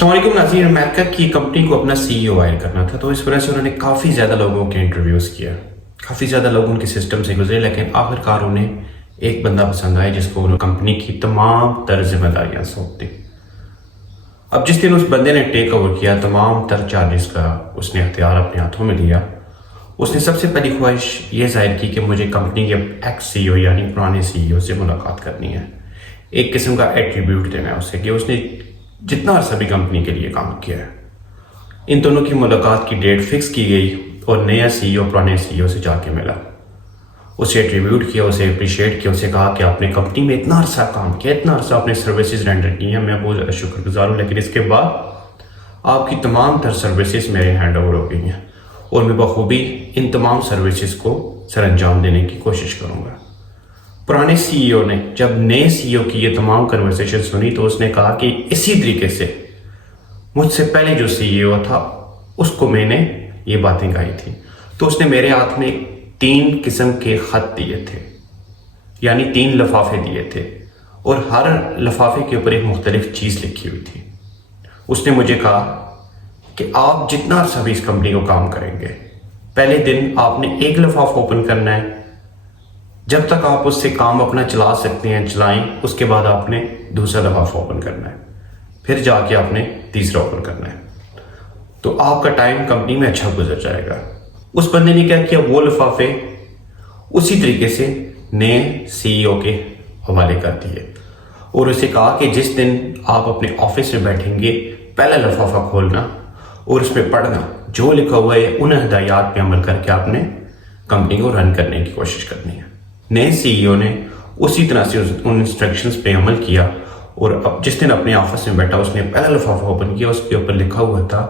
अस्सलाम वालेकुम नाज़रीन। अमेरिका की कंपनी को अपना सीईओ हायर करना था, तो इस वजह से उन्होंने काफ़ी ज़्यादा लोगों के इंटरव्यूज़ किया, काफ़ी ज़्यादा लोग उनके सिस्टम से गुजरे, लेकिन आखिरकार उन्हें एक बंदा पसंद आया जिसको उन्होंने कंपनी की तमाम तर जिम्मेदारियाँ सौंप दी। अब जिस दिन उस बंदे ने टेक ओवर किया, तमाम तर चार्जेस का उसने अख्तियार अपने हाथों में लिया। उसने सबसे पहली ख्वाहिश ये जाहिर की कि मुझे कंपनी के एक्स सीईओ यानी पुराने सीईओ से मुलाकात करनी है, एक किस्म का एट्रीब्यूट देना है उसे कि उसने जितना अर्सा भी कंपनी के लिए काम किया है। इन दोनों की मुलाकात की डेट फिक्स की गई और नया सीईओ पुराने सीईओ से जाके मिला, उसे एट्रीब्यूट किया, उसे अप्रिशिएट किया, उसे कहा कि आपने कंपनी में इतना अर्सा काम किया, इतना अर्सा आपने सर्विसेज रेंडर की हैं, मैं बहुत ज़्यादा शुक्रगुजार हूँ, लेकिन इसके बाद आपकी तमाम तर सर्विसेज मेरे हैंड ओवर हो गई हैं और मैं बखूबी इन तमाम सर्विसेज को सर अंजाम देने की कोशिश करूँगा। पुराने सीईओ ने जब नए सीईओ की ये तमाम कन्वर्सेशन सुनी तो उसने कहा कि इसी तरीके से मुझसे पहले जो सीईओ था उसको मैंने ये बातें कही थी। तो उसने मेरे हाथ में 3 किस्म के खत दिए थे, यानी 3 लिफाफे दिए थे और हर लिफाफे के ऊपर एक मुख्तलिफ चीज़ लिखी हुई थी। उसने मुझे कहा कि आप जितना अर्सा भी इस कंपनी को काम करेंगे, पहले दिन आपने एक लिफाफा ओपन करना है, जब तक आप उससे काम अपना चला सकते हैं चलाएं, उसके बाद आपने दूसरा लिफाफा ओपन करना है, फिर जाके आपने तीसरा ओपन करना है, तो आपका टाइम कंपनी में अच्छा गुजर जाएगा। उस बंदे ने क्या किया, वो लिफाफे उसी तरीके से नए सीईओ के हवाले कर दिए और उसे कहा कि जिस दिन आप अपने ऑफिस में बैठेंगे, पहला लिफाफा खोलना और उसमें पढ़ना, जो लिखा हुआ है उन हिदायत पे अमल करके आपने कंपनी को रन करने की कोशिश करनी है। नए सीईओ ने उसी तरह से उन इंस्ट्रक्शंस पे अमल किया और अब जिस दिन अपने ऑफिस में बैठा उसने पहला लिफाफा ओपन किया, उसके ऊपर लिखा हुआ था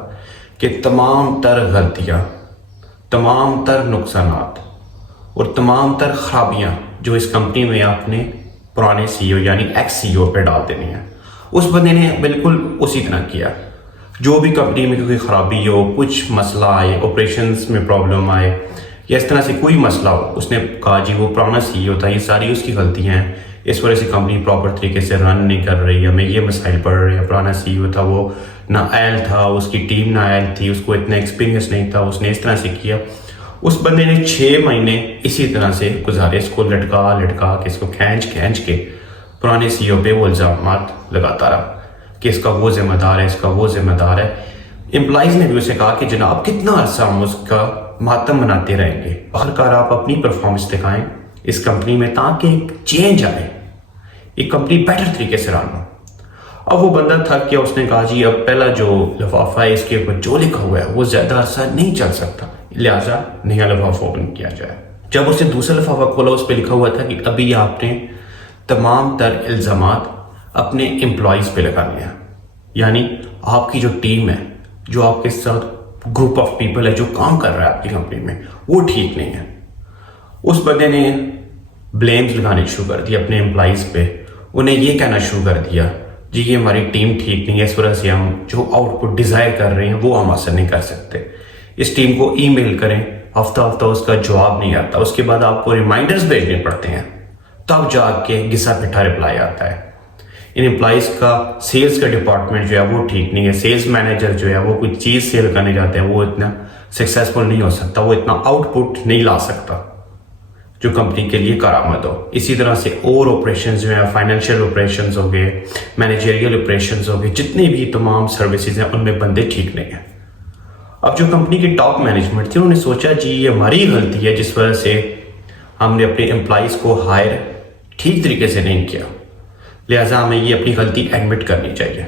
कि तमाम तर गलतियाँ, तमाम तर नुकसानात और तमाम तर खराबियाँ जो इस कंपनी में आपने पुराने सीईओ यानी एक्स सीईओ पे डाल देनी है। उस बंदे ने बिल्कुल उसी तरह किया। जो भी कंपनी में कोई खराबी हो, कुछ मसला आए, ऑपरेशंस में प्रॉब्लम आए या इस तरह से कोई मसला हो, उसने कहा जी वो पुराना सीईओ था, ये सारी उसकी गलतियाँ हैं, इस वजह से कंपनी प्रॉपर तरीके से रन नहीं कर रही है, हमें ये मसाइल पड़ रहे हैं। पुराना सीईओ था वो ना आयल था, उसकी टीम ना आयल थी, उसको इतना एक्सपीरियंस नहीं था, उसने इस तरह से किया। उस बंदे ने 6 महीने इसी तरह से गुजारे, इसको लटका लटका के, इसको खींच के पुराने सीईओ पे वो इल्ज़ामात लगाता रहा कि इसका वो जिम्मेदार है, इसका वो जिम्मेदार है। एम्प्लॉइज़ ने भी उसे कहा कि जनाब कितना अर्सा हम उसका मातम मनाते रहेंगे, आखिरकार आप अपनी परफॉर्मेंस दिखाएं इस कंपनी में ताकि एक चेंज आए, एक कंपनी बेटर तरीके से रन हो। अब वो बंदा थक गया, उसने कहा जी अब पहला जो लिफाफा है इसके ऊपर जो लिखा हुआ है वो ज़्यादा अर्सा नहीं चल सकता, लिहाजा नया लिफाफा ओपन किया जाए। जब उसने दूसरा लिफाफा खोला, उस पर लिखा हुआ था कि अभी आपने तमाम तर इल्ज़ामात अपने एम्प्लॉइज़ पे लगाने हैं, यानी आपकी जो टीम है, जो आपके साथ ग्रुप ऑफ पीपल है जो काम कर रहा है आपकी कंपनी में, वो ठीक नहीं है। उस बंदे ने ब्लेम्स लगाने शुरू कर दिए अपने एम्प्लॉइज़ पे। उन्हें ये कहना शुरू कर दिया जी ये हमारी टीम ठीक नहीं है, इस वजह से हम जो आउटपुट डिज़ायर कर रहे हैं वो हम हासिल नहीं कर सकते। इस टीम को ईमेल करें, हफ्ता उसका जवाब नहीं आता, उसके बाद आपको रिमाइंडर्स भेजने पड़ते हैं, तब जाके घिसा पिटा रिप्लाई आता है। इन एम्प्लॉइज़ का सेल्स का डिपार्टमेंट जो है वो ठीक नहीं है, सेल्स मैनेजर जो है वो कोई चीज़ सेल करने जाते हैं वो इतना सक्सेसफुल नहीं हो सकता, वो इतना आउटपुट नहीं ला सकता जो कंपनी के लिए करामद हो। इसी तरह से और ऑपरेशन जो है, फाइनेंशियल ऑपरेशंस हो गए, मैनेजरियल ऑपरेशंस हो गए, जितनी भी तमाम सर्विसेज हैं उनमें बंदे ठीक नहीं हैं। अब जो कंपनी की टॉप मैनेजमेंट थी उन्होंने सोचा जी ये हमारी गलती है जिस वजह से हमने अपने एम्प्लॉइज़ को हायर ठीक तरीके से नहीं किया, लिहाजा हमें ये अपनी गलती एडमिट करनी चाहिए।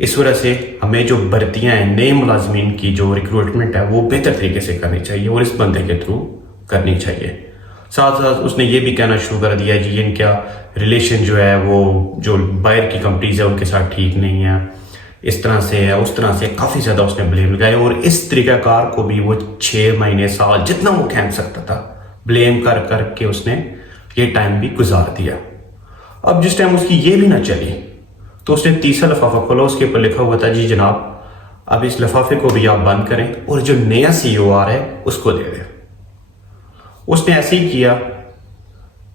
इस वजह से हमें जो भर्तियां हैं, नए मुलाजमीन की जो रिक्रूटमेंट है वो बेहतर तरीके से करनी चाहिए और इस बंदे के थ्रू करनी चाहिए। साथ साथ उसने ये भी कहना शुरू कर दिया जी इनका रिलेशन जो है वो जो बाहर की कंपनीज है उनके साथ ठीक नहीं है, इस तरह से है, उस तरह से, काफ़ी ज़्यादा उसने ब्लेम लगाया और इस तरीक़ाकार को भी वो 6 महीने, साल, जितना वो खींच सकता था ब्लेम कर कर के उसने ये टाइम भी गुजार दिया। अब जिस टाइम उसकी ये भी ना चली तो उसने तीसरा लिफाफा खोला, उसके ऊपर लिखा हुआ था जी जनाब अब इस लिफाफे को भी आप बंद करें और जो नया सीईओ आ रहा है उसको दे दें। उसने ऐसे ही किया।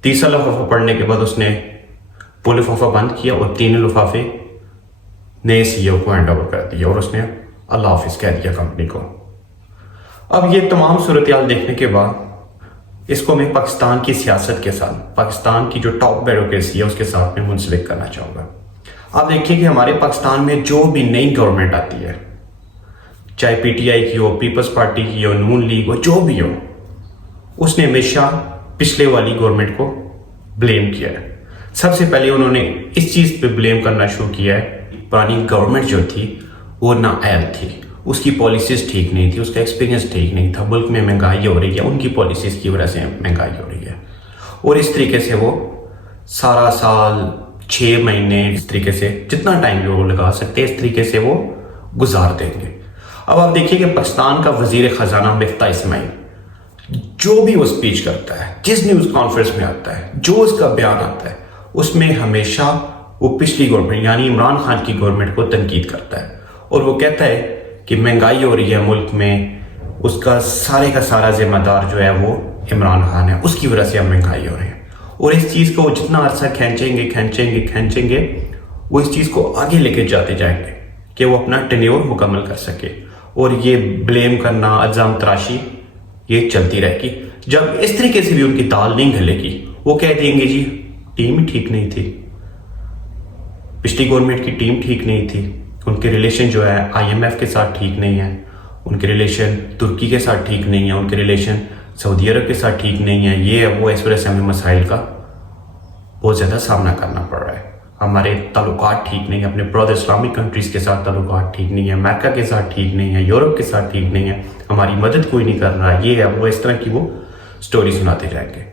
तीसरा लिफाफा पढ़ने के बाद उसने वो लिफाफा बंद किया और 3 लिफाफे نئے سی او کو ہینڈ اوور کر دیا اور اس نے اللہ حافظ کہہ دیا کمپنی کو۔ اب یہ تمام صورتحال دیکھنے کے بعد اس کو میں پاکستان کی سیاست کے ساتھ، پاکستان کی جو ٹاپ بیوروکریسی ہے اس کے ساتھ میں منسلک کرنا چاہوں گا۔ آپ دیکھیے کہ ہمارے پاکستان میں جو بھی نئی گورنمنٹ آتی ہے، چاہے پی ٹی آئی کی ہو، پیپلز پارٹی کی ہو، نون لیگ ہو، جو بھی ہو، اس نے ہمیشہ پچھلے والی گورنمنٹ کو بلیم کیا ہے۔ سب سے پہلے انہوں نے اس چیز پہ بلیم کرنا شروع کیا ہے، پرانی گورنمنٹ جو تھی وہ نااہل تھی، اس کی پالیسیز ٹھیک نہیں تھی، اس کا ایکسپیرینس ٹھیک نہیں تھا، ملک میں مہنگائی ہو رہی ہے، ان کی پالیسیز کی وجہ سے مہنگائی ہو رہی ہے، اور اس طریقے سے وہ سارا سال 6 مہینے اس طریقے سے جتنا ٹائم بھی وہ لگا سکتے اس طریقے سے وہ گزار دیں گے۔ اب آپ دیکھیے کہ پاکستان کا وزیر خزانہ مفتاح اسماعیل جو بھی وہ اسپیچ کرتا ہے، جس نیوز کانفرنس میں آتا ہے، جو اس کا بیان آتا ہے، اس میں ہمیشہ وہ پچھلی گورنمنٹ یعنی عمران خان کی گورنمنٹ کو تنقید کرتا ہے، اور وہ کہتا ہے کہ مہنگائی ہو رہی ہے ملک میں، اس کا سارا ذمہ دار جو ہے وہ عمران خان ہے، اس کی وجہ سے اب مہنگائی ہو رہی ہے۔ اور اس چیز کو وہ جتنا عرصہ کھینچیں گے وہ اس چیز کو آگے لے کے جاتے جائیں گے کہ وہ اپنا ٹینیور مکمل کر سکے، اور یہ بلیم کرنا، الزام تراشی یہ چلتی رہے گی۔ جب اس طریقے سے بھی ان کی دال نہیں گلے گی، وہ کہہ دیں گے جی ٹیم ہی ٹھیک نہیں تھی، پچھلی گورنمنٹ کی ٹیم ٹھیک نہیں تھی، ان کے ریلیشن جو ہے آئی ایم ایف کے ساتھ ٹھیک نہیں ہے، ان کے ریلیشن ترکی کے ساتھ ٹھیک نہیں ہے، ان کے ریلیشن سعودی عرب کے ساتھ ٹھیک نہیں ہے، یہ ہے وہ، اس وجہ سے ہمیں مسائل کا بہت زیادہ سامنا کرنا پڑ رہا ہے، ہمارے تعلقات ٹھیک نہیں ہیں، اپنے برادر اسلامک کنٹریز کے ساتھ تعلقات ٹھیک نہیں ہیں، امریکہ کے ساتھ ٹھیک نہیں ہے، یورپ کے ساتھ ٹھیک نہیں ہے، ہماری مدد کوئی نہیں کر رہا، یہ ہے وہ، اس طرح کی وہ سٹوری سناتے جائیں گے،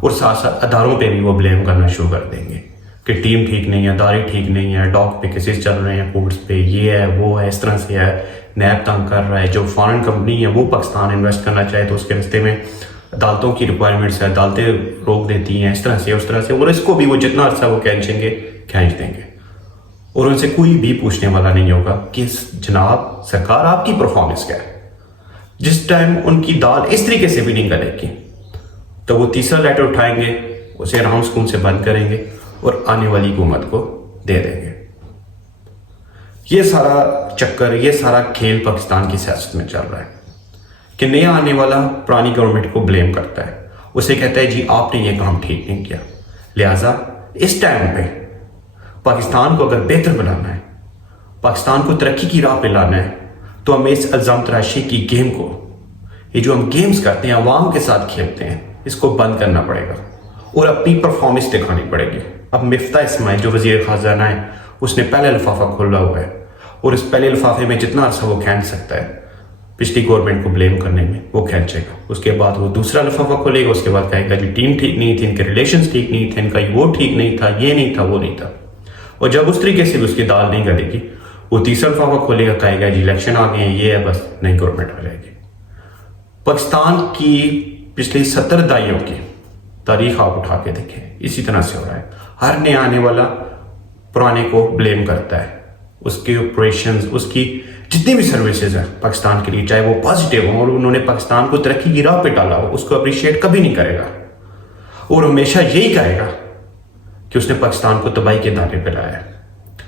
اور ساتھ ساتھ اداروں پہ بھی وہ بلیم کرنا شروع کر دیں گے کہ ٹیم ٹھیک نہیں ہے، ادارے ٹھیک نہیں ہے، ڈاک پہ کیسز چل رہے ہیں کورٹس پہ، یہ ہے وہ ہے، اس طرح سے ہے، نیب تنگ کر رہا ہے، جو فارن کمپنی ہے وہ پاکستان انویسٹ کرنا چاہے تو اس کے راستے میں عدالتوں کی ریکوائرمنٹس ہے، عدالتیں روک دیتی ہیں، اس طرح سے اس طرح سے، اور اس کو بھی وہ جتنا عرصہ وہ کھینچ دیں گے، اور ان سے کوئی بھی پوچھنے والا نہیں ہوگا کہ جناب سرکار آپ کی پرفارمنس کیا ہے۔ جس ٹائم ان کی دال اس طریقے سے بھی نہیں گلے گی تو وہ تیسرا لیٹر اٹھائیں گے، اسے آرام سکون سے بند کریں گے اور آنے والی حکومت کو دے دیں گے۔ یہ سارا چکر، یہ سارا کھیل پاکستان کی سیاست میں چل رہا ہے کہ نیا آنے والا پرانی گورنمنٹ کو بلیم کرتا ہے، اسے کہتا ہے جی آپ نے یہ کام ٹھیک نہیں کیا، لہٰذا اس ٹائم پہ پاکستان کو اگر بہتر بنانا ہے، پاکستان کو ترقی کی راہ پہ لانا ہے، تو ہمیں اس الزام تراشی کی گیم کو، یہ جو ہم گیمز کرتے ہیں عوام کے ساتھ کھیلتے ہیں، اس کو بند کرنا پڑے گا اور اپنی پرفارمنس دکھانی پڑے گی۔ اب مفتاح اسماعیل جو وزیر خزانہ ہے، اس نے پہلا لفافہ کھولا ہوا ہے، اور اس پہلے لفافے میں جتنا عرصہ وہ کھینچ سکتا ہے پچھلی گورنمنٹ کو بلیم کرنے میں وہ کھینچے گا، اس کے بعد وہ دوسرا لفافہ کھولے گا، اس کے بعد کہے گا جی ٹیم ٹھیک نہیں تھی، ان کے ریلیشنز ٹھیک نہیں تھے، ان کا وہ ٹھیک نہیں تھا، یہ نہیں تھا، وہ نہیں تھا، اور جب اس طریقے سے بھی اس کی دال نہیں گلے گی، وہ تیسرا لفافہ کھولے گا، کہے گا جی الیکشن آ گئے ہیں، یہ ہے بس نئی گورنمنٹ آ جائے گی۔ پاکستان کی پچھلی 70 دہائیوں کی تاریخ آپ اٹھا کے دیکھیں، اسی طرح سے ہو رہا ہے، ہر نیا آنے والا پرانے کو بلیم کرتا ہے، اس کے آپریشنز، اس کی جتنی بھی سروسز ہیں پاکستان کے لیے، چاہے وہ پازیٹیو ہوں اور انہوں نے پاکستان کو ترقی کی راہ پہ ڈالا ہو، اس کو اپریشیٹ کبھی نہیں کرے گا، اور ہمیشہ یہی کرے گا کہ اس نے پاکستان کو تباہی کے دانے پہ لایا ہے،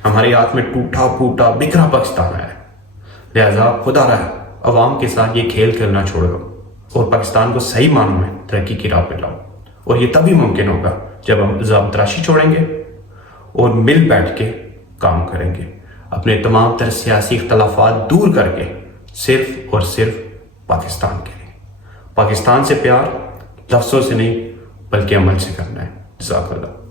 ہمارے ہاتھ میں ٹوٹا پھوٹا بکھرا پاکستان ہے، لہٰذا خدا رہا عوام کے ساتھ یہ کھیل کھیلنا چھوڑ دو اور پاکستان کو صحیح معنوں میں ترقی کی راہ پہ لاؤ، اور یہ تبھی ممکن ہوگا جب ہم الزام تراشی چھوڑیں گے اور مل بیٹھ کے کام کریں گے، اپنے تمام تر سیاسی اختلافات دور کر کے صرف اور صرف پاکستان کے لیے، پاکستان سے پیار لفظوں سے نہیں بلکہ عمل سے کرنا ہے۔ جزاک اللہ۔